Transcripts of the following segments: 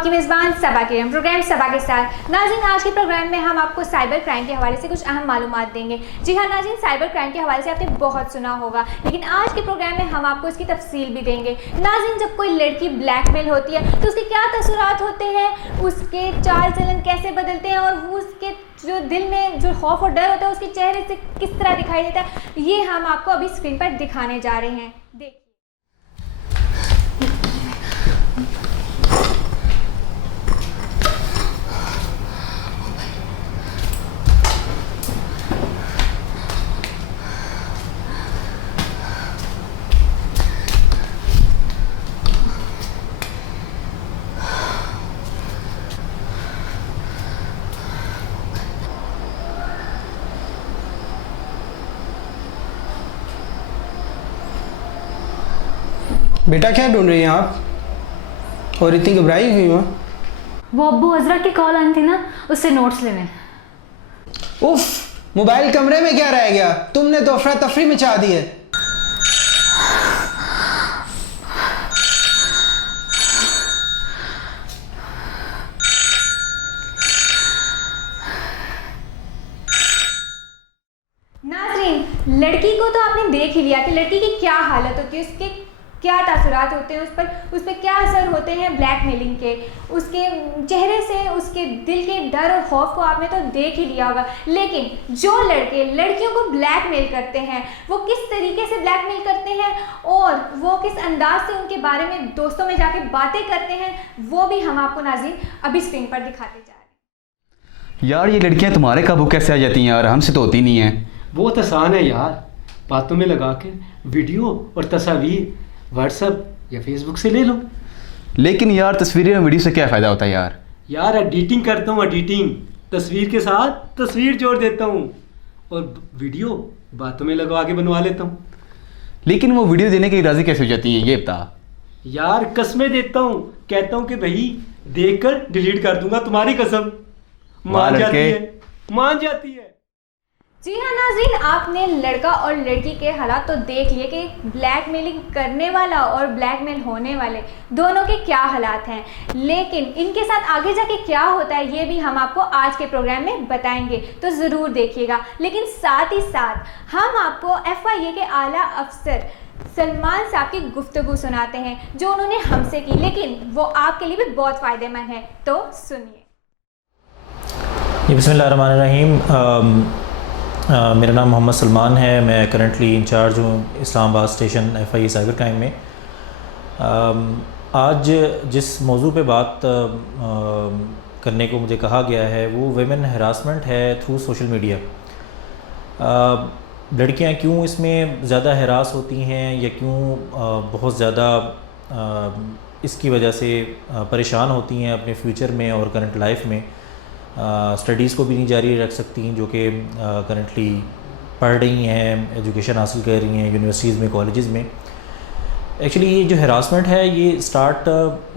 आपकी मेज़बान सबा के प्रोग्राम सबा के साथ। नाज़रीन, आज के प्रोग्राम में हम आपको साइबर क्राइम के हवाले से कुछ अहम मालूमात देंगे। जी हाँ नाज़रीन, साइबर क्राइम के हवाले से आपने बहुत सुना होगा, लेकिन आज के प्रोग्राम में हम आपको इसकी तफसील भी देंगे। नाज़रीन, जब कोई लड़की ब्लैकमेल होती है तो उसके क्या तसुरात होते हैं, उसके चाल चलन कैसे बदलते हैं और वो उसके जो दिल में जो खौफ और डर होता है उसके चेहरे से किस तरह दिखाई देता है, ये हम आपको अभी स्क्रीन पर दिखाने जा रहे हैं। देखिए। बेटा क्या ढूंढ रही हैं आप और इतनी घबराई हुई हो? वो अब्बू अजरा की कॉल आई थी ना, उससे नोट्स लेने। उफ, मोबाइल कमरे में क्या रह गया? तुमने तो अफरा तफरी मचा दी है। नाज़रीन, लड़की को तो आपने देख ही लिया कि लड़की की क्या हालत होती है, उसके क्या तासुरात होते हैं, उस पर क्या असर होते हैं ब्लैकमेलिंग के। उसके चेहरे से उसके दिल के डर और खौफ को आपने तो देख ही लिया होगा। लेकिन जो लड़के लड़कियों को ब्लैकमेल करते हैं वो किस तरीके से ब्लैकमेल करते हैं और वो किस अंदाज से उनके बारे में दोस्तों में जाके बातें करते हैं, वो भी हम आपको नाज़रीन अभी स्क्रीन पर दिखाते जा रहे हैं। यार ये लड़कियां तुम्हारे काबू कैसे आ जाती हैं यार? हमसे तो होती नहीं है। बहुत आसान है यार, बातों में लगा के वीडियो और तस्वीर व्हाट्सएप या फेसबुक से ले लो। लेकिन यार तस्वीरें और वीडियो से क्या फ़ायदा होता है यार? यार एडिटिंग करता हूँ, एडिटिंग तस्वीर के साथ तस्वीर जोड़ देता हूँ और वीडियो बातों में लगा के बनवा लेता हूँ। लेकिन वो वीडियो देने की राज़ी कैसे हो जाती है ये बता। यार कसमें देता हूँ, कहता हूँ कि भाई देखकर डिलीट कर दूंगा, तुम्हारी कसम। मान जाती है, मान जाती है। जी हाँ नाज़रीन, आपने लड़का और लड़की के हालात तो देख लिए कि ब्लैकमेलिंग करने वाला और ब्लैकमेल होने वाले दोनों के क्या हालात हैं, लेकिन इनके साथ आगे जाके क्या होता है ये भी हम आपको आज के प्रोग्राम में बताएंगे, तो ज़रूर देखिएगा। लेकिन साथ ही साथ हम आपको FIA के आला अफसर सलमान साहब की गुफ्तगू सुनाते हैं जो उन्होंने हमसे की, लेकिन वो आपके लिए भी बहुत फ़ायदेमंद है, तो सुनिए। बिस्मिल्लाहिर्रहमानिर्रहीम। मेरा नाम मोहम्मद सलमान है। मैं करंटली इंचार्ज हूँ Islamabad station FIA cyber crime में। आज जिस मौजू पे बात करने को मुझे कहा गया है वो वेमेन हरासमेंट है थ्रू सोशल मीडिया। लड़कियाँ क्यों इसमें ज़्यादा हरास होती हैं या क्यों बहुत ज़्यादा इसकी वजह से परेशान होती हैं अपने फ्यूचर में और करंट लाइफ में। स्टडीज़ को भी नहीं जारी रख सकती जो कि करंटली पढ़ रही हैं, एजुकेशन हासिल कर रही हैं यूनिवर्सिटीज़ में, कॉलेजेस में। एक्चुअली ये जो हरासमेंट है ये स्टार्ट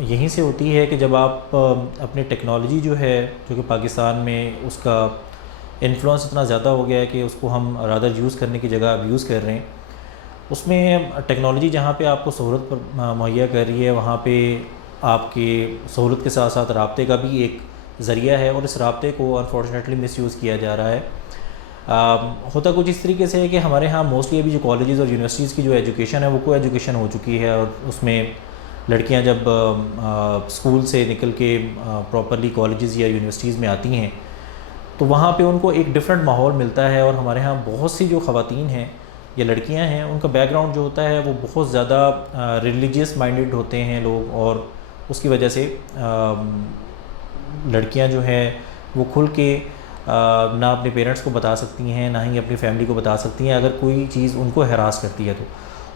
यहीं से होती है कि जब आप अपनी टेक्नोलॉजी जो है, जो कि पाकिस्तान में उसका इन्फ्लुएंस इतना ज़्यादा हो गया है कि उसको हम रादर यूज़ करने की जगह अब यूज़ कर रहे हैं। उसमें टेक्नोलॉजी जहाँ पे आपको सहूलत मुहैया कर रही है वहाँ पे आपकी सहूलत के साथ साथ राब्ते का भी एक ज़रिया है और इस राब्ते को अनफॉर्चुनेटली मिसयूज़ किया जा रहा है। होता कुछ इस तरीके से है कि हमारे यहाँ मोस्टली अभी जो कॉलेजेस और यूनिवर्सिटीज़ की जो एजुकेशन है वो को एजुकेशन हो चुकी है और उसमें लड़कियाँ जब स्कूल से निकल के प्रॉपरली कॉलेजेस या यूनिवर्सिटीज़ में आती हैं तो वहाँ पे उनको एक डिफरेंट माहौल मिलता है। और हमारे यहाँ बहुत सी जो ख़वातीन हैं या लड़कियाँ हैं उनका बैकग्राउंड जो होता है वो बहुत ज़्यादा रिलीजियस माइंडेड होते हैं लोग, और उसकी वजह से लड़कियां जो है वो खुल के ना अपने पेरेंट्स को बता सकती हैं ना ही अपनी फैमिली को बता सकती हैं अगर कोई चीज़ उनको हरास करती है तो,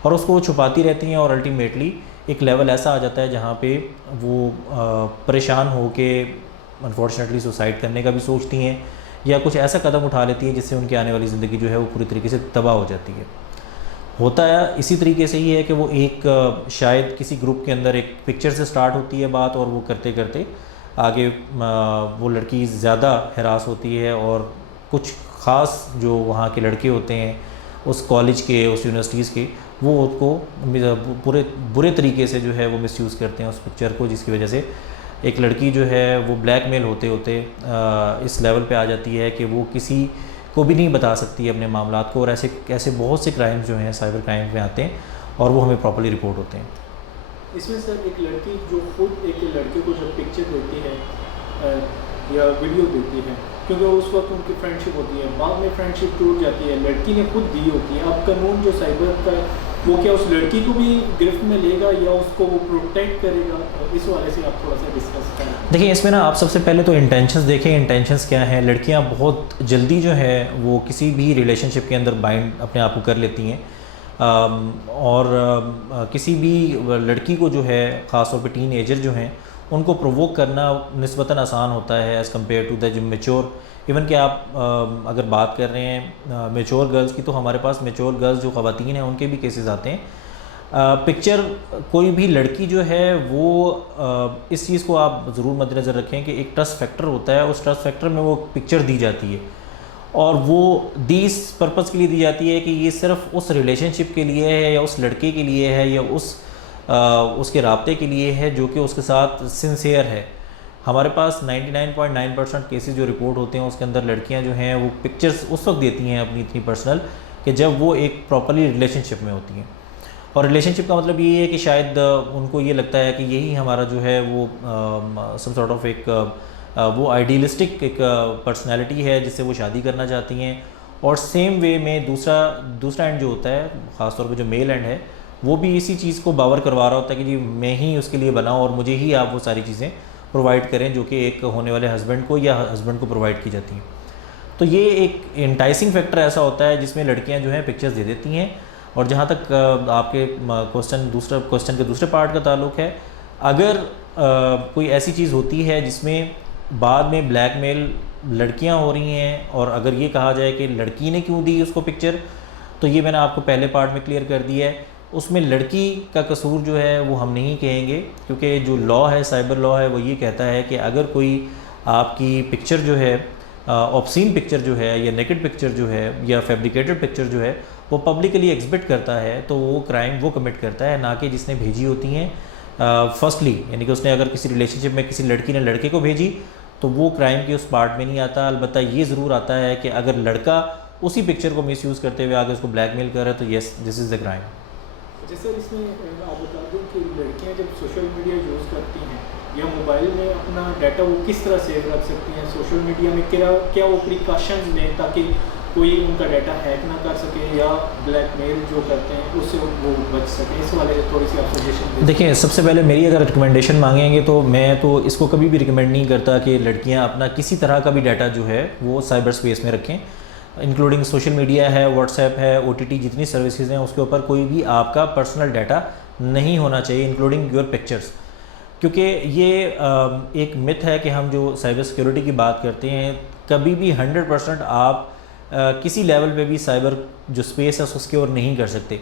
और उसको वो छुपाती रहती हैं और अल्टीमेटली एक लेवल ऐसा आ जाता है जहाँ पे वो परेशान हो के अनफॉर्चुनेटली सुसाइड करने का भी सोचती हैं या कुछ ऐसा कदम उठा लेती हैं जिससे उनकी आने वाली ज़िंदगी जो है वो पूरी तरीके से तबाह हो जाती है। होता है इसी तरीके से ही है कि वो एक शायद किसी ग्रुप के अंदर एक पिक्चर से स्टार्ट होती है बात और वो करते करते आगे वो लड़की ज़्यादा हरास होती है और कुछ ख़ास जो वहाँ के लड़के होते हैं उस कॉलेज के, उस यूनिवर्सिटीज़ के, वो उसको पूरे बुरे तरीके से जो है वो मिसयूज़ करते हैं उस पिक्चर को, जिसकी वजह से एक लड़की जो है वो ब्लैकमेल होते होते इस लेवल पे आ जाती है कि वो किसी को भी नहीं बता सकती अपने मामलात को, और ऐसे ऐसे बहुत से क्राइम्स जो हैं साइबर क्राइम में आते हैं और वो हमें प्रॉपर्ली रिपोर्ट होते हैं। इसमें सर एक लड़की जो खुद एक लड़के को जब पिक्चर देती है या वीडियो देती है, क्योंकि उस वक्त उनकी फ्रेंडशिप होती है, बाद में फ्रेंडशिप टूट जाती है, लड़की ने खुद दी होती है। अब कानून जो साइबर का वो क्या उस लड़की को भी गिरफ्त में लेगा या उसको वो प्रोटेक्ट करेगा, इस वाले से आप थोड़ा सा डिस्कस करें। देखिए इसमें ना आप सबसे पहले तो इंटेंशंस देखें, इंटेंशंस क्या हैं। लड़कियां बहुत जल्दी जो है वो किसी भी रिलेशनशिप के अंदर बाइंड अपने आप को कर लेती हैं, और किसी भी लड़की को जो है ख़ास तौर पे टीन एजर जो हैं उनको प्रोवोक करना निस्बतन आसान होता है एज़ कम्पेयर टू द जो मेच्योर। इवन कि आप अगर बात कर रहे हैं मेच्योर गर्ल्स की, तो हमारे पास मेच्योर गर्ल्स जो ख़वातीन हैं उनके भी केसेस आते हैं। पिक्चर कोई भी लड़की जो है वो इस चीज़ को आप ज़रूर मद्देनज़र रखें कि एक ट्रस्ट फैक्टर होता है, उस ट्रस्ट फैक्टर में वो पिक्चर दी जाती है और वो इस पर्पज़ के लिए दी जाती है कि ये सिर्फ उस रिलेशनशिप के लिए है या उस लड़के के लिए है या उसके राब्ते के लिए है जो कि उसके साथ सिंसियर है। हमारे पास 99.9% केसेस जो रिपोर्ट होते हैं उसके अंदर लड़कियां जो हैं वो पिक्चर्स उस वक्त देती हैं अपनी इतनी पर्सनल कि जब वो एक प्रॉपर्ली रिलेशनशिप में होती हैं। और रिलेशनशिप का मतलब ये है कि शायद उनको ये लगता है कि यही हमारा जो है वो सम सॉर्ट ऑफ एक वो आइडियलिस्टिक एक पर्सनैलिटी है जिससे वो शादी करना चाहती हैं। और सेम वे में दूसरा एंड जो होता है, ख़ासतौर पे जो मेल एंड है, वो भी इसी चीज़ को बावर करवा रहा होता है कि जी मैं ही उसके लिए बनाऊँ और मुझे ही आप वो सारी चीज़ें प्रोवाइड करें जो कि एक होने वाले हस्बैंड को या हस्बैंड को प्रोवाइड की जाती हैं। तो ये एक इंटाइसिंग फैक्टर ऐसा होता है जिसमें लड़कियां जो हैं पिक्चर्स दे देती हैं। और जहाँ तक आपके क्वेश्चन के दूसरे पार्ट का ताल्लुक है, अगर कोई ऐसी चीज़ होती है जिसमें बाद में ब्लैकमेल लड़कियां हो रही हैं और अगर ये कहा जाए कि लड़की ने क्यों दी उसको पिक्चर, तो ये मैंने आपको पहले पार्ट में क्लियर कर दिया है। उसमें लड़की का कसूर जो है वो हम नहीं कहेंगे, क्योंकि जो लॉ है, साइबर लॉ है, वो ये कहता है कि अगर कोई आपकी पिक्चर जो है ऑब्सीन पिक्चर जो है या नेकेड पिक्चर जो है या फैब्रिकेटेड पिक्चर जो है वो पब्लिकली एग्जिबिट करता है तो वो क्राइम वो कमिट करता है, ना कि जिसने भेजी होती हैं। फर्स्टली यानी कि उसने अगर किसी रिलेशनशिप में किसी लड़की ने लड़के को भेजी तो वो क्राइम के उस पार्ट में नहीं आता। अलबत्ता ये ज़रूर आता है कि अगर लड़का उसी पिक्चर को मिसयूज़ करते हुए आगे उसको ब्लैकमेल कर रहा है तो yes, this is the crime. जैसे इसमें आप बता दें कि लड़कियां जब सोशल मीडिया यूज़ करती हैं या मोबाइल में अपना डाटा वो किस तरह सेव रख सकती हैं, सोशल मीडिया में क्या वो प्रिकॉशंस लें ताकि कोई उनका डाटा हैक ना कर सके या ब्लैकमेल जो करते हैं उससे वो बच सके, इस वाले थोड़ी सी आप सजेशन दें। देखिए सबसे पहले मेरी अगर रिकमेंडेशन मांगेंगे तो मैं तो इसको कभी भी रिकमेंड नहीं करता कि लड़कियाँ अपना किसी तरह का भी डाटा जो है वो साइबर स्पेस में रखें, इंक्लूडिंग सोशल मीडिया है, व्हाट्सएप है, OTT जितनी सर्विसेज हैं उसके ऊपर कोई भी आपका पर्सनल डाटा नहीं होना चाहिए, इंक्लूडिंग योर पिक्चर्स। क्योंकि ये एक मिथ है कि हम जो साइबर सिक्योरिटी की बात करते हैं, कभी भी 100% आप किसी लेवल पे भी साइबर जो स्पेस है उसके और नहीं कर सकते।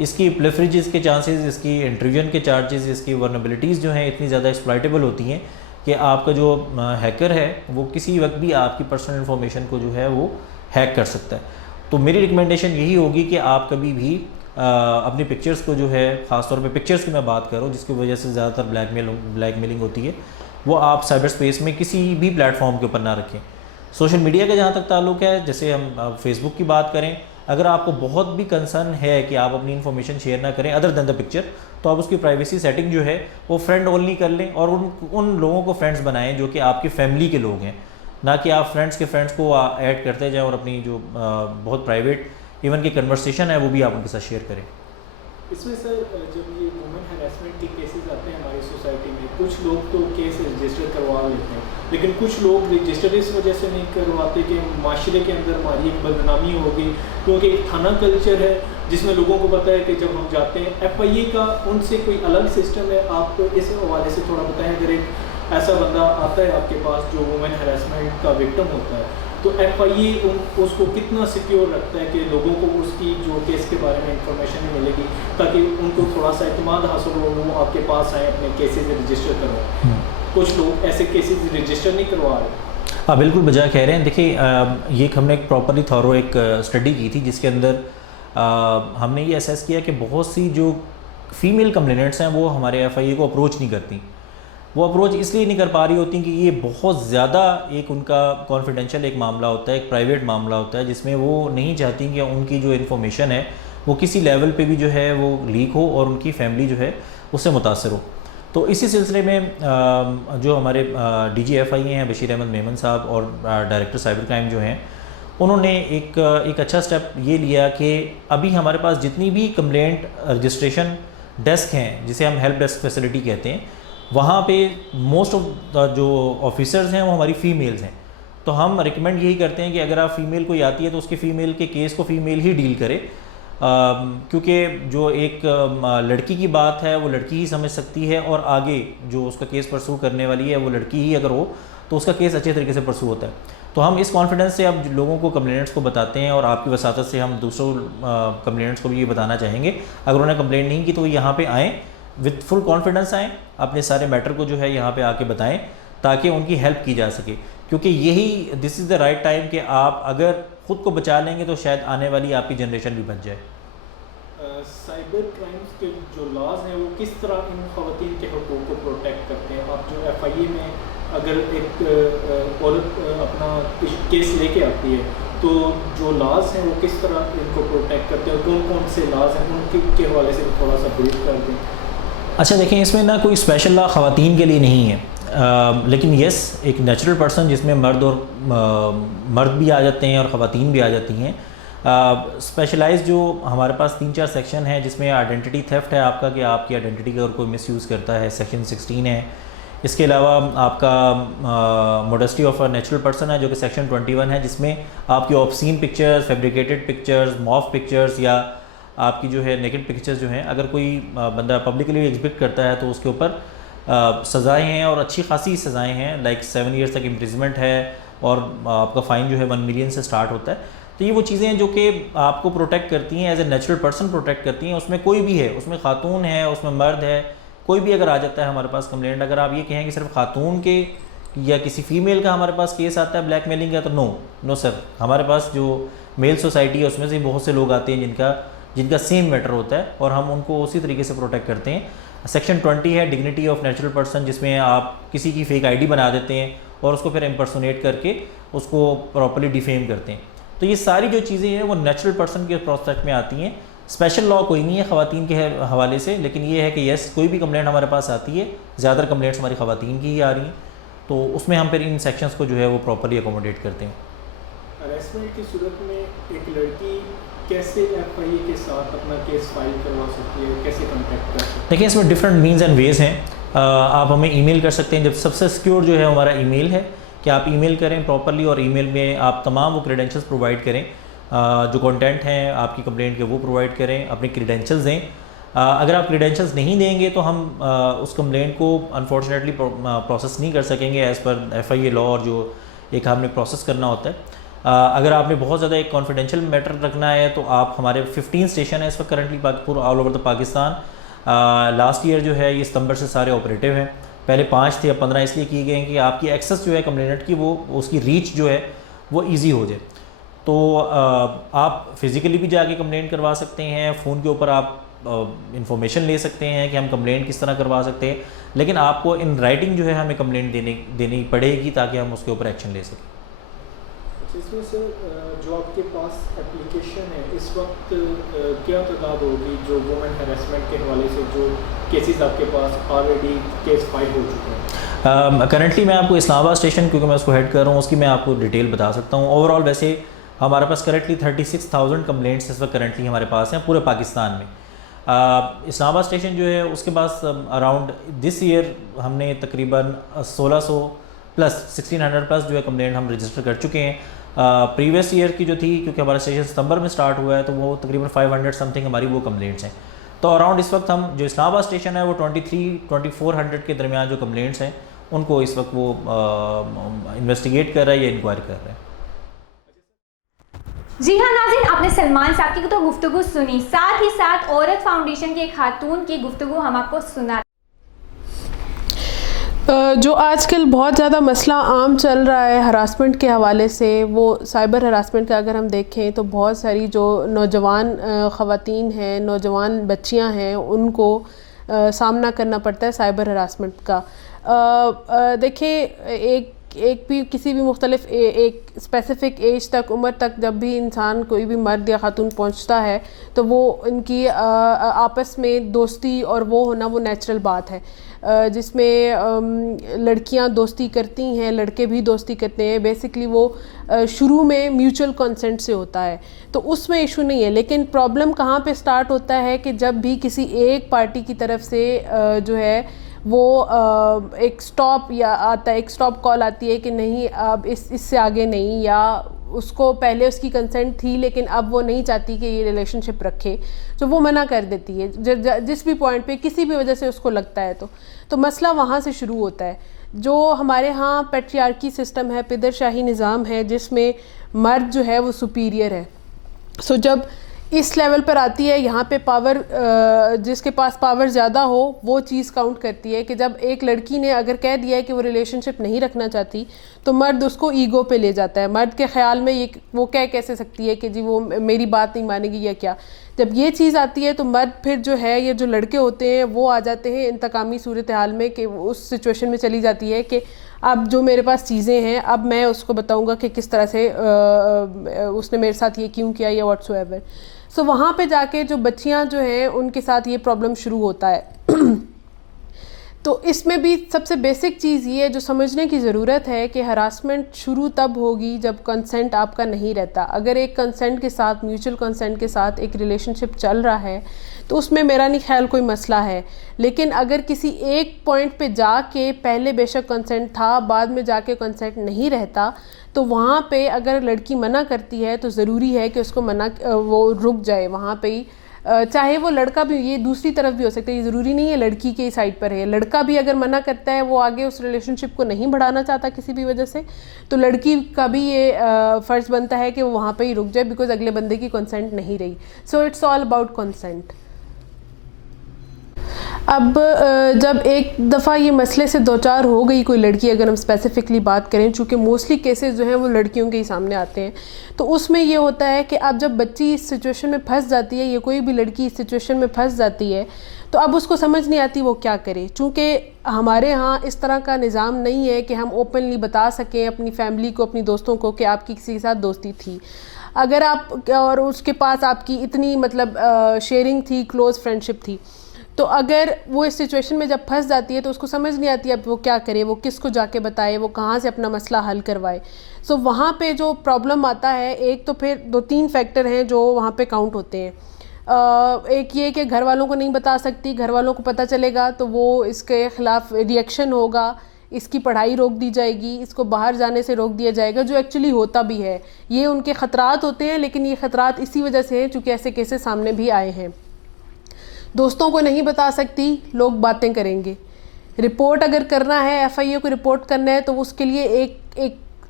इसकी प्लेफरेजेस के चांसेस, इसकी इंट्रूजन के चार्जेस, इसकी वर्नेबिलिटीज़ जो हैं इतनी ज़्यादा एक्सप्लॉइटेबल होती हैं कि आपका जो हैकर है वो किसी वक्त भी आपकी पर्सनल इन्फॉर्मेशन को जो है वो हैक कर सकता है। तो मेरी रिकमेंडेशन यही होगी कि आप कभी भी अपनी पिक्चर्स को जो है, ख़ासतौर पे पिक्चर्स की मैं बात करूँ जिसकी वजह से ज़्यादातर ब्लैकमेलिंग होती है, वो आप साइबर स्पेस में किसी भी प्लेटफॉर्म के ऊपर ना रखें। सोशल मीडिया का जहाँ तक ताल्लुक है, जैसे हम फेसबुक की बात करें, अगर आपको बहुत भी कंसर्न है कि आप अपनी इन्फॉर्मेशन शेयर ना करें अदर देन द पिक्चर, तो आप उसकी प्राइवेसी सेटिंग जो है वो फ्रेंड ओनली कर लें और उन लोगों को फ्रेंड्स बनाएं जो कि आपकी फैमिली के लोग हैं, ना कि आप फ्रेंड्स को ऐड करते जाएं और अपनी जो बहुत प्राइवेट इवन की कन्वर्सेशन है वो भी आप उनके साथ शेयर करें। इसमें सर जब ये वुमेन हैरेसमेंट के केसेस आते हैं हमारी सोसाइटी में, कुछ लोग तो केस रजिस्टर करवा लेते हैं, लेकिन कुछ लोग रजिस्टर इस वजह से नहीं करवाते कि माशरे के अंदर हमारी एक बदनामी होगी, क्योंकि एक थाना कल्चर है जिसमें लोगों को पता है कि जब हम जाते हैं FIA का उनसे कोई अलग सिस्टम है। आप इस हवाले से थोड़ा बताएं, अगर एक ऐसा बंदा आता है आपके पास जो वुमेन हैरेसमेंट का विक्टिम होता है तो FIA उसको कितना सिक्योर रखता है कि लोगों को उसकी जो केस के बारे में इंफॉर्मेशन नहीं मिलेगी ताकि उनको थोड़ा सा इत्मीनान हासिल हो, वो आपके पास आए अपने केसेस रजिस्टर करवाएं। कुछ लोग ऐसे केसेस रजिस्टर नहीं करवा रहे। हाँ बिल्कुल बजा कह रहे हैं। देखिए ये हमने एक प्रॉपरली थॉरो एक स्टडी की थी जिसके अंदर हमने ये असेस किया कि बहुत सी जो फीमेल कंप्लेनेंट्स हैं वो हमारे FIA को अप्रोच नहीं करती। वो अप्रोच इसलिए नहीं कर पा रही होती कि ये बहुत ज़्यादा एक उनका कॉन्फिडेंशियल एक मामला होता है, एक प्राइवेट मामला होता है, जिसमें वो नहीं चाहती कि उनकी जो इन्फॉर्मेशन है वो किसी लेवल पे भी जो है वो लीक हो और उनकी फैमिली जो है उससे मुतासर हो। तो इसी सिलसिले में जो हमारे DGFI हैं बशीर अहमद मेमन साहब और डायरेक्टर साइबर क्राइम जो हैं, उन्होंने एक अच्छा स्टेप ये लिया कि अभी हमारे पास जितनी भी कंप्लेंट रजिस्ट्रेशन डेस्क हैं, जिसे हम हेल्प डेस्क फैसिलिटी कहते हैं, वहाँ पे मोस्ट ऑफ जो ऑफिसर्स हैं वो हमारी फ़ीमेल्स हैं। तो हम रिकमेंड यही करते हैं कि अगर आप फ़ीमेल कोई आती है तो उसके फ़ीमेल के केस को फ़ीमेल ही डील करे, क्योंकि जो एक लड़की की बात है वो लड़की ही समझ सकती है, और आगे जो उसका केस परसू करने वाली है वो लड़की ही अगर हो तो उसका केस अच्छे तरीके से परसू होता है। तो हम इस कॉन्फिडेंस से अब लोगों को कंप्लेंट्स को बताते हैं, और आपकी वसातत से हम दूसरों कंप्लेंट्स को भी ये बताना चाहेंगे, अगर उन्होंने कंप्लेंट नहीं की तो वो यहाँ पे आएँ, विद फुल कॉन्फिडेंस आएँ, अपने सारे मैटर को जो है यहाँ पे आके बताएं ताकि उनकी हेल्प की जा सके, क्योंकि यही this is the right time कि आप अगर ख़ुद को बचा लेंगे तो शायद आने वाली आपकी जनरेशन भी बच जाए। साइबर क्राइम्स के जो लॉज हैं वो किस तरह इन ख़वातीन के हकूक़ को प्रोटेक्ट करते हैं? आप जो FIA में अगर एक औरत अपना केस लेके आती है तो जो लॉज हैं वो किस तरह इनको प्रोटेक्ट करते हैं, और कौन कौन से लॉज हैं उनके हवाले से थोड़ा सा ब्रीफ कर दें। अच्छा देखें, इसमें ना कोई स्पेशल लॉ ख़वातीन के लिए नहीं है, लेकिन यस एक नेचुरल पर्सन जिसमें मर्द भी आ जाते हैं और ख़वातीन भी आ जाती हैं। स्पेशलाइज जो हमारे पास 3-4 सेक्शन हैं जिसमें आइडेंटिटी थेफ्ट है आपका, कि आपकी आइडेंटिटी का अगर कोई मिसयूज़ करता है, सेक्शन 16 है। इसके अलावा आपका modesty of a natural person है जो कि सेक्शन 21 है, जिसमें आपकी obscene pictures, fabricated pictures, morph pictures या आपकी जो है नेकेड पिक्चर्स जो हैं, अगर कोई बंदा पब्लिकली एग्जिबिट करता है तो उसके ऊपर सज़ाएँ हैं, और अच्छी खासी सज़ाएँ हैं, लाइक 7 ईयर्स तक इम्प्रिजमेंट है, और आपका फ़ाइन जो है 1 मिलियन से स्टार्ट होता है। तो ये वो चीज़ें हैं जो कि आपको प्रोटेक्ट करती हैं, as a natural person protect करती हैं। उसमें कोई भी है, उसमें खातून है, उसमें मर्द है, कोई भी अगर आ जाता है हमारे पास कंप्लेंट, अगर आप ये कहें कि सिर्फ खातून के या किसी फ़ीमेल का हमारे पास केस आता है ब्लैकमेलिंग का, तो नो सर, हमारे पास जो मेल सोसाइटी है उसमें से बहुत से लोग आते हैं जिनका सेम मैटर होता है, और हम उनको उसी तरीके से प्रोटेक्ट करते हैं। सेक्शन 20 है डिग्निटी ऑफ नेचुरल पर्सन, जिसमें आप किसी की फ़ेक ID बना देते हैं और उसको फिर इम्पर्सोनेट करके उसको प्रॉपर्ली डिफेम करते हैं। तो ये सारी जो चीज़ें हैं वो नेचुरल पर्सन के प्रोस्पेक्ट में आती हैं। स्पेशल लॉ कोई नहीं है ख़वातीन के हवाले से, लेकिन ये है कि यस कोई भी कंप्लेंट हमारे पास आती है, ज़्यादातर कंप्लेंट्स हमारी ख़वातीन की ही आ रही हैं, तो उसमें हम फिर इन सेक्शंस को जो है वो प्रॉपर्ली अकोमोडेट करते हैं। हरेसमेंट की सूरत में एक लड़की कैसे FIA के साथ अपना केस फाइल करवा सकती है, कैसे कॉन्टैक्ट कर सकती है? देखिए, इसमें डिफरेंट मीन्स एंड वेज़ हैं। आप हमें ईमेल कर सकते हैं, जब सबसे सिक्योर जो है हमारा ईमेल है कि आप ईमेल करें प्रॉपर्ली, और ईमेल में आप तमाम वो क्रेडेंशियल्स प्रोवाइड करें, जो कंटेंट हैं आपकी कंप्लेंट के वो प्रोवाइड करें, अपने क्रेडेंशियल्स दें। अगर आप क्रेडेंशियल्स नहीं देंगे तो हम उस कंप्लेंट को अनफॉर्चुनेटली प्रोसेस नहीं कर सकेंगे एज़ पर FIA लॉ, और जो एक हमने प्रोसेस करना होता है। अगर आपने बहुत ज़्यादा एक कॉन्फिडेंशियल मैटर रखना है तो आप हमारे 15 स्टेशन है इस वक्त करंटली पूरा all over the Pakistan. Last year जो है ये सितंबर से सारे ऑपरेटिव हैं, पहले 5 थे, अब 15 इसलिए किए गए हैं कि आपकी एक्सेस जो है कंप्लेनेंट की, वो उसकी रीच जो है वो ईजी हो जाए। तो आप फिज़िकली भी जाके कंप्लेंट करवा सकते हैं, फ़ोन के ऊपर आप इंफॉर्मेशन ले सकते हैं कि हम कंप्लेंट किस तरह करवा सकते हैं, लेकिन आपको इन राइटिंग जो है हमें कंप्लेंट देनी पड़ेगी ताकि हम उसके ऊपर एक्शन ले सकें। इसमें सर जो आपके पास एप्लीकेशन है इस वक्त क्या तादाद होगी जो वुमेन हैरेसमेंट के हवाले से जो केसेस आपके पास ऑलरेडी केस फाइल हो चुके हैं? करंटली मैं आपको इस्लामाबाद स्टेशन, क्योंकि मैं उसको हेड कर रहा हूँ, उसकी मैं आपको डिटेल बता सकता हूँ। ओवरऑल वैसे हमारे पास करंटली 36,000 कंप्लेंट्स इस वक्त करंटली हमारे पास हैं पूरे पाकिस्तान में। इस्लामाबाद स्टेशन जो है उसके पास अराउंड दिस ईयर हमने तकरीबन 1600 प्लस 1600 प्लस जो है कंप्लेंट हम रजिस्टर कर चुके हैं। प्रीवियस ईयर की जो थी, क्योंकि हमारा स्टेशन सितंबर में स्टार्ट हुआ है, तो वो तकरीबन 500 समथिंग हमारी वो कंप्लेंट्स हैं। तो अराउंड इस वक्त हम जो इस्लामाबाद स्टेशन है वो 2300-2400 के दरमियान जो कंप्लेंट्स हैं उनको इस वक्त वो इन्वेस्टिगेट कर रहा है या इंक्वायरी कर रहा है। जी हाँ नाज़रीन, आपने सलमान साहब की तो गुफ्तगू सुनी, साथ ही साथ औरत फाउंडेशन के एक खातून की गुफ्तगू हम आपको सुना। जो आजकल बहुत ज़्यादा मसला आम चल रहा है हरासमेंट के हवाले से, वो साइबर हरासमेंट का अगर हम देखें तो बहुत सारी जो नौजवान ख़वातीन हैं, नौजवान बच्चियां हैं, उनको सामना करना पड़ता है साइबर हरासमेंट का। देखिए, एक भी किसी भी मुख्तलिफ एक स्पेसिफ़िक एज तक, उम्र तक जब भी इंसान कोई भी मर्द या खातून पहुंचता है तो वो इनकी आपस में दोस्ती और वो होना वो नेचुरल बात है, जिसमें लड़कियां दोस्ती करती हैं, लड़के भी दोस्ती करते हैं। बेसिकली वो शुरू में म्यूचुअल कंसेंट से होता है, तो उसमें इशू नहीं है। लेकिन प्रॉब्लम कहाँ पे स्टार्ट होता है कि जब भी किसी एक पार्टी की तरफ से जो है वो एक स्टॉप या आता है, एक स्टॉप कॉल आती है कि नहीं अब इससे आगे नहीं, या उसको पहले उसकी कंसेंट थी लेकिन अब वो नहीं चाहती कि ये रिलेशनशिप रखे, तो वो मना कर देती है जिस भी पॉइंट पे किसी भी वजह से उसको लगता है। तो मसला वहाँ से शुरू होता है। जो हमारे यहाँ पैट्रियार्की सिस्टम है, पिदरशाही निज़ाम है, जिसमें मर्द जो है वो सुपीरियर है। सो जब इस लेवल पर आती है, यहाँ पे पावर, जिसके पास पावर ज़्यादा हो वो चीज़ काउंट करती है कि जब एक लड़की ने अगर कह दिया है कि वो रिलेशनशिप नहीं रखना चाहती, तो मर्द उसको ईगो पे ले जाता है। मर्द के ख़्याल में ये वो कैसे सकती है कि जी वो मेरी बात नहीं मानेगी या क्या। जब ये चीज़ आती है तो मर्द फिर जो है, ये जो लड़के होते हैं वो आ जाते हैं इंतकामी सूरत हाल में, कि उस सिचुएशन में चली जाती है कि अब जो मेरे पास चीज़ें हैं अब मैं उसको बताऊँगा कि किस तरह से उसने मेरे साथ ये क्यों किया या व्हाट्सोएवर। सो वहाँ पे जाके जो बच्चियाँ जो हैं उनके साथ ये प्रॉब्लम शुरू होता है। तो इसमें भी सबसे बेसिक चीज़ ये जो समझने की ज़रूरत है कि हरासमेंट शुरू तब होगी जब कंसेंट आपका नहीं रहता। अगर एक कंसेंट के साथ, म्यूचुअल कंसेंट के साथ एक रिलेशनशिप चल रहा है तो उसमें मेरा नहीं ख्याल कोई मसला है। लेकिन अगर किसी एक पॉइंट पे जाके पहले बेशक कंसेंट था, बाद में जाके कंसेंट नहीं रहता, तो वहाँ पे अगर लड़की मना करती है तो ज़रूरी है कि उसको वो रुक जाए वहाँ पे ही। चाहे वो लड़का भी, ये दूसरी तरफ भी हो सकता है, ये ज़रूरी नहीं है लड़की के साइड पर है। लड़का भी अगर मना करता है, वो आगे उस रिलेशनशिप को नहीं बढ़ाना चाहता किसी भी वजह से, तो लड़की का भी ये फ़र्ज़ बनता है कि वो वहाँ पे ही रुक जाए, बिकॉज़ अगले बंदे की कंसेंट नहीं रही। So it's all about consent. अब जब एक दफ़ा ये मसले से दो चार हो गई कोई लड़की, अगर हम स्पेसिफ़िकली बात करें, चूँकि मोस्टली केसेस जो हैं वो लड़कियों के ही सामने आते हैं, तो उसमें ये होता है कि अब जब बच्ची इस सिचुएशन में फंस जाती है, या कोई भी लड़की इस सिचुएशन में फंस जाती है, तो अब उसको समझ नहीं आती वो क्या करे। चूँकि हमारे यहाँ इस तरह का निज़ाम नहीं है कि हम ओपनली बता सकें अपनी फैमिली को, अपनी दोस्तों को कि आपकी किसी के साथ दोस्ती थी। अगर आप और उसके पास आपकी इतनी मतलब शेयरिंग थी, क्लोज़ फ्रेंडशिप थी, तो अगर वो इस सिचुएशन में जब फंस जाती है तो उसको समझ नहीं आती अब वो क्या करे, वो किसको जाके बताए, वो कहाँ से अपना मसला हल करवाए। सो वहाँ पे जो प्रॉब्लम आता है, एक तो फिर 2-3 फैक्टर हैं जो वहाँ पे काउंट होते हैं। एक ये कि घर वालों को नहीं बता सकती, घर वालों को पता चलेगा तो वो इसके ख़िलाफ़ रिएक्शन होगा, इसकी पढ़ाई रोक दी जाएगी, इसको बाहर जाने से रोक दिया जाएगा, जो एक्चुअली होता भी है। ये उनके ख़तरात होते हैं, लेकिन ये ख़तरात इसी वजह से हैं चूँकि ऐसे केसेस सामने भी आए हैं। दोस्तों को नहीं बता सकती, लोग बातें करेंगे। रिपोर्ट अगर करना है, FIA को रिपोर्ट करना है, तो उसके लिए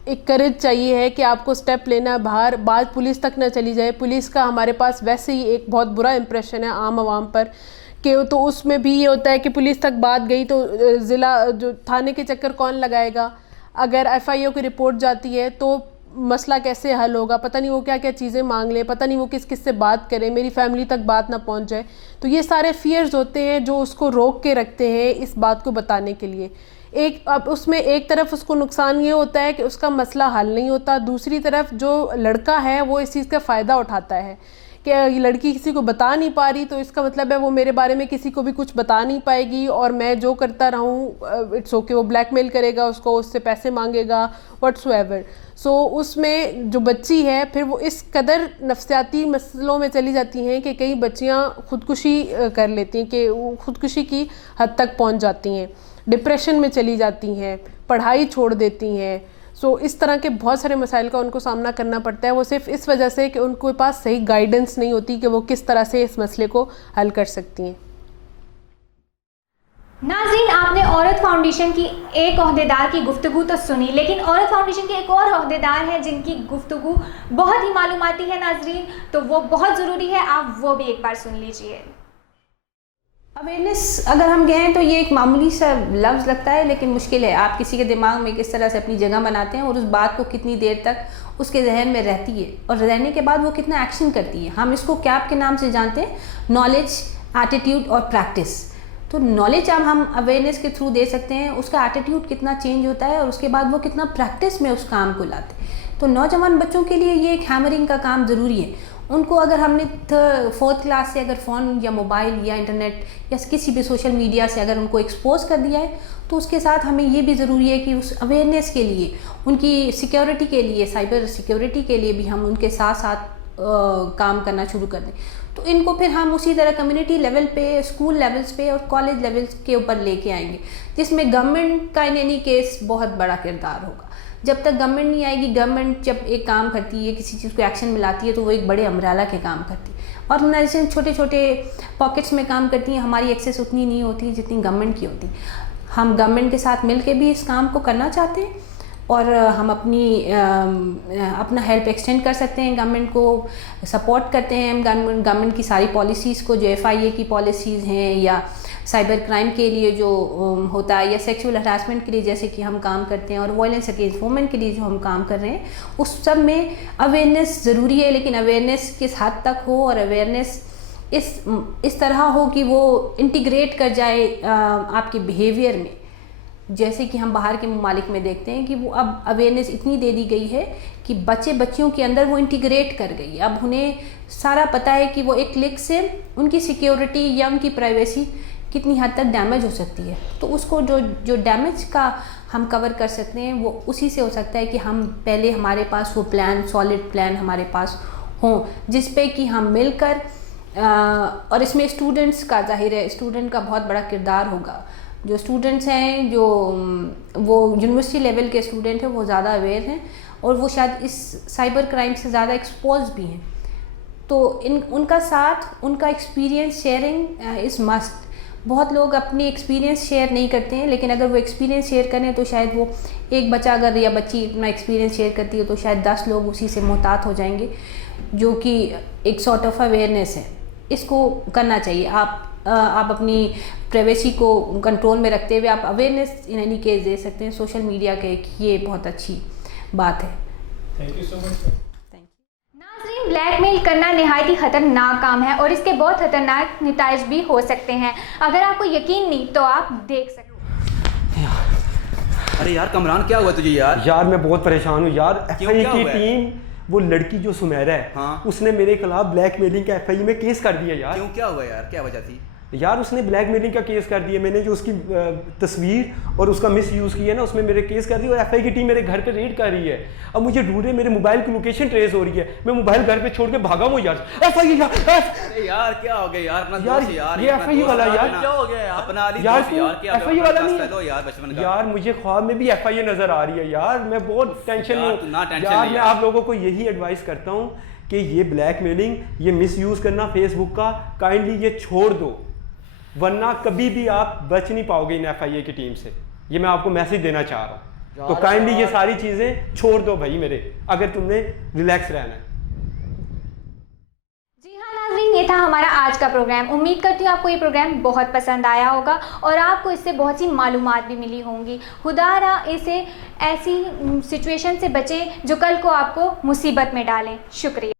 एक करेज चाहिए है कि आपको स्टेप लेना, बाहर बात पुलिस तक ना चली जाए। पुलिस का हमारे पास वैसे ही एक बहुत बुरा इंप्रेशन है आम आवाम पर, कि तो उसमें भी ये होता है कि पुलिस तक बात गई तो ज़िला जो थाने के चक्कर कौन लगाएगा। अगर FIA की रिपोर्ट जाती है तो मसला कैसे हल होगा, पता नहीं वो क्या क्या चीज़ें मांग लें, पता नहीं वो किस किस से बात करें, मेरी फैमिली तक बात ना पहुंच जाए। तो ये सारे फियर्स होते हैं जो उसको रोक के रखते हैं इस बात को बताने के लिए। अब उसमें एक तरफ उसको नुकसान ये होता है कि उसका मसला हल नहीं होता, दूसरी तरफ जो लड़का है वो इस चीज़ का फ़ायदा उठाता है कि ये लड़की किसी को बता नहीं पा रही, तो इसका मतलब है वो मेरे बारे में किसी को भी कुछ बता नहीं पाएगी, और मैं जो करता रहूँ इट्स ओके, वो ब्लैकमेल करेगा उसको, उससे पैसे मांगेगा, व्हाट्सएवर। सो उसमें जो बच्ची है फिर वो इस कदर नफ्सियाती मसलों में चली जाती हैं कि कई बच्चियाँ ख़ुदकुशी कर लेती हैं, कि वो ख़ुदकुशी की हद तक पहुँच जाती हैं, डिप्रेशन में चली जाती हैं, पढ़ाई छोड़ देती हैं। सो इस तरह के बहुत सारे मसाइल का उनको सामना करना पड़ता है, वो सिर्फ इस वजह से कि उनके पास सही गाइडेंस नहीं होती कि वो किस तरह से इस मसले को हल कर सकती हैं। नाज़रीन, आपने औरत फाउंडेशन की एक ओहदेदार की गुफ्तगू तो सुनी, लेकिन औरत फाउंडेशन के एक और ओहदेदार हैं जिनकी गुफ्तगू बहुत ही मालूमाती है नाज़रीन, तो वो बहुत ज़रूरी है, आप वो भी एक बार सुन लीजिए। अवेयरनेस अगर हम कहें तो ये एक मामूली सा लफ्ज़ लगता है, लेकिन मुश्किल है। आप किसी के दिमाग में किस तरह से अपनी जगह बनाते हैं और उस बात को कितनी देर तक उसके जहन में रहती है, और रहने के बाद वो कितना एक्शन करती है। हम इसको क्या आपके नाम से जानते हैं, नॉलेज, एटीट्यूड और प्रैक्टिस। तो नॉलेज अब हम अवेयरनेस के थ्रू दे सकते हैं, उसका एटीट्यूड कितना चेंज होता है और उसके बाद वो कितना प्रैक्टिस में उस काम को लाते हैं। तो नौजवान बच्चों के लिए ये एक हैमरिंग का काम ज़रूरी है। उनको अगर हमने 4th क्लास से अगर फ़ोन या मोबाइल या इंटरनेट या किसी भी सोशल मीडिया से अगर उनको एक्सपोज कर दिया है, तो उसके साथ हमें ये भी ज़रूरी है कि उस अवेयरनेस के लिए, उनकी सिक्योरिटी के लिए, साइबर सिक्योरिटी के लिए भी हम उनके साथ साथ काम करना शुरू कर दें। तो इनको फिर हम उसी तरह कम्युनिटी लेवल पे, स्कूल लेवल्स पे और कॉलेज लेवल्स के ऊपर लेके आएंगे, जिसमें गवर्नमेंट का इन एनी केस बहुत बड़ा किरदार होगा। जब तक गवर्नमेंट नहीं आएगी, गवर्नमेंट जब एक काम करती है, किसी चीज़ को एक्शन में लाती है, तो वो एक बड़े अम्ब्रेला के काम करती है। ऑर्गेनाइजेशन छोटे छोटे पॉकेट्स में काम करती हैं, हमारी एक्सेस उतनी नहीं होती जितनी गवर्नमेंट की होती। हम गवर्नमेंट के साथ मिल के भी इस काम को करना चाहते हैं और हम अपना हेल्प एक्सटेंड कर सकते हैं, गवर्नमेंट को सपोर्ट करते हैं। गवर्नमेंट की सारी पॉलिसीज़ को, जो FIA की पॉलिसीज़ हैं या साइबर क्राइम के लिए जो होता है, या सेक्सुअल हरासमेंट के लिए जैसे कि हम काम करते हैं, और वायलेंस अगेंस्ट वुमेन के लिए जो हम काम कर रहे हैं, उस सब में अवेयरनेस ज़रूरी है। लेकिन अवेयरनेस किस हद तक हो और अवेयरनेस इस तरह हो कि वो इंटीग्रेट कर जाए आपके बिहेवियर में। जैसे कि हम बाहर के ममालिक में देखते हैं कि वो अब अवेयरनेस इतनी दे दी गई है कि बच्चियों के अंदर वो इंटीग्रेट कर गई। अब उन्हें सारा पता है कि वो एक क्लिक से उनकी सिक्योरिटी या उनकी प्राइवेसी कितनी हद तक डैमेज हो सकती है। तो उसको जो डैमेज का हम कवर कर सकते हैं, वो उसी से हो सकता है कि हम पहले हमारे पास वो प्लान, सॉलिड प्लान हमारे पास हों, जिस पे कि हम मिलकर और इसमें स्टूडेंट्स का, जाहिर है स्टूडेंट का बहुत बड़ा किरदार होगा। जो स्टूडेंट्स हैं, जो वो यूनिवर्सिटी लेवल के स्टूडेंट हैं, वो ज़्यादा अवेयर हैं और वो शायद इस साइबर क्राइम से ज़्यादा एक्सपोज भी हैं। तो उनका साथ, उनका एक्सपीरियंस शेयरिंग इज़ मस्ट। बहुत लोग अपनी एक्सपीरियंस शेयर नहीं करते हैं, लेकिन अगर वो एक्सपीरियंस शेयर करें तो शायद वो एक बच्चा अगर या बच्ची अपना एक्सपीरियंस शेयर करती है तो शायद 10 लोग उसी से मोहतात हो जाएंगे, जो कि एक सॉर्ट ऑफ अवेयरनेस है। इसको करना चाहिए। आप अपनी प्राइवेसी को कंट्रोल में रखते हुए आप अवेयरनेस इन एनी केस दे सकते हैं सोशल मीडिया के, ये बहुत अच्छी बात है। Thank you so much sir. नाज़रीन, ब्लैकमेल करना नहायत ही ख़तरनाक काम है और इसके बहुत ख़तरनाक नताइज भी हो सकते हैं। अगर आपको यकीन नहीं तो आप देख सकते हैं। अरे यार कमरान, क्या हुआ तुझे यार? यार मैं बहुत परेशान हूँ यार। क्यों, FIA क्या की हुआ है? टीम, वो लड़की जो सुमेरा है, हाँ। उसने मेरे खिलाफ ब्लैकमेलिंग का FIA में केस कर दिया यार। क्यों, क्या हुआ यार? क्या वजह थी? यार उसने ब्लैकमेलिंग का केस कर दिया। मैंने जो उसकी तस्वीर और उसका मिस यूज़ किया ना, उसमें मेरे केस कर दिया और FIA की टीम मेरे घर पे रेड कर रही है। अब मुझे ढूंढे, मेरे मोबाइल की लोकेशन ट्रेस हो रही है। मैं मोबाइल घर पे छोड़ के भागा हूँ यार। FIA अरे यार क्या हो गया यार? अपना दोस्त यार, ये FIA वाला यार, क्या हो गया यार? अपना अली यार दोस्त यार, क्या FIA वाला नहीं चलो यार बचपन का। यार मुझे ख्वाब में भी FIA नजर आ रही है यार। मैं बहुत टेंशन में हूँ यार। मैं आप लोगों को यही एडवाइस करता हूँ कि ये ब्लैकमेलिंग, ये मिस यूज़ करना फेसबुक का, काइंडली ये छोड़ दो, वरना कभी भी आप बच नहीं पाओगे इन FIA की टीम से। ये मैं आपको मैसेज देना चाह रहा हूँ। तो काइंडली ये सारी चीज़ें छोड़ दो भाई मेरे, अगर तुमने रिलैक्स रहना है। जी हाँ नाज़रीन, ये था हमारा आज का प्रोग्राम। उम्मीद करती हूँ आपको ये प्रोग्राम बहुत पसंद आया होगा और आपको इससे बहुत सी मालूमात भी मिली होंगी। खुदारा इसे ऐसी सिचुएशन से बचे जो कल को आपको मुसीबत में डालें। शुक्रिया।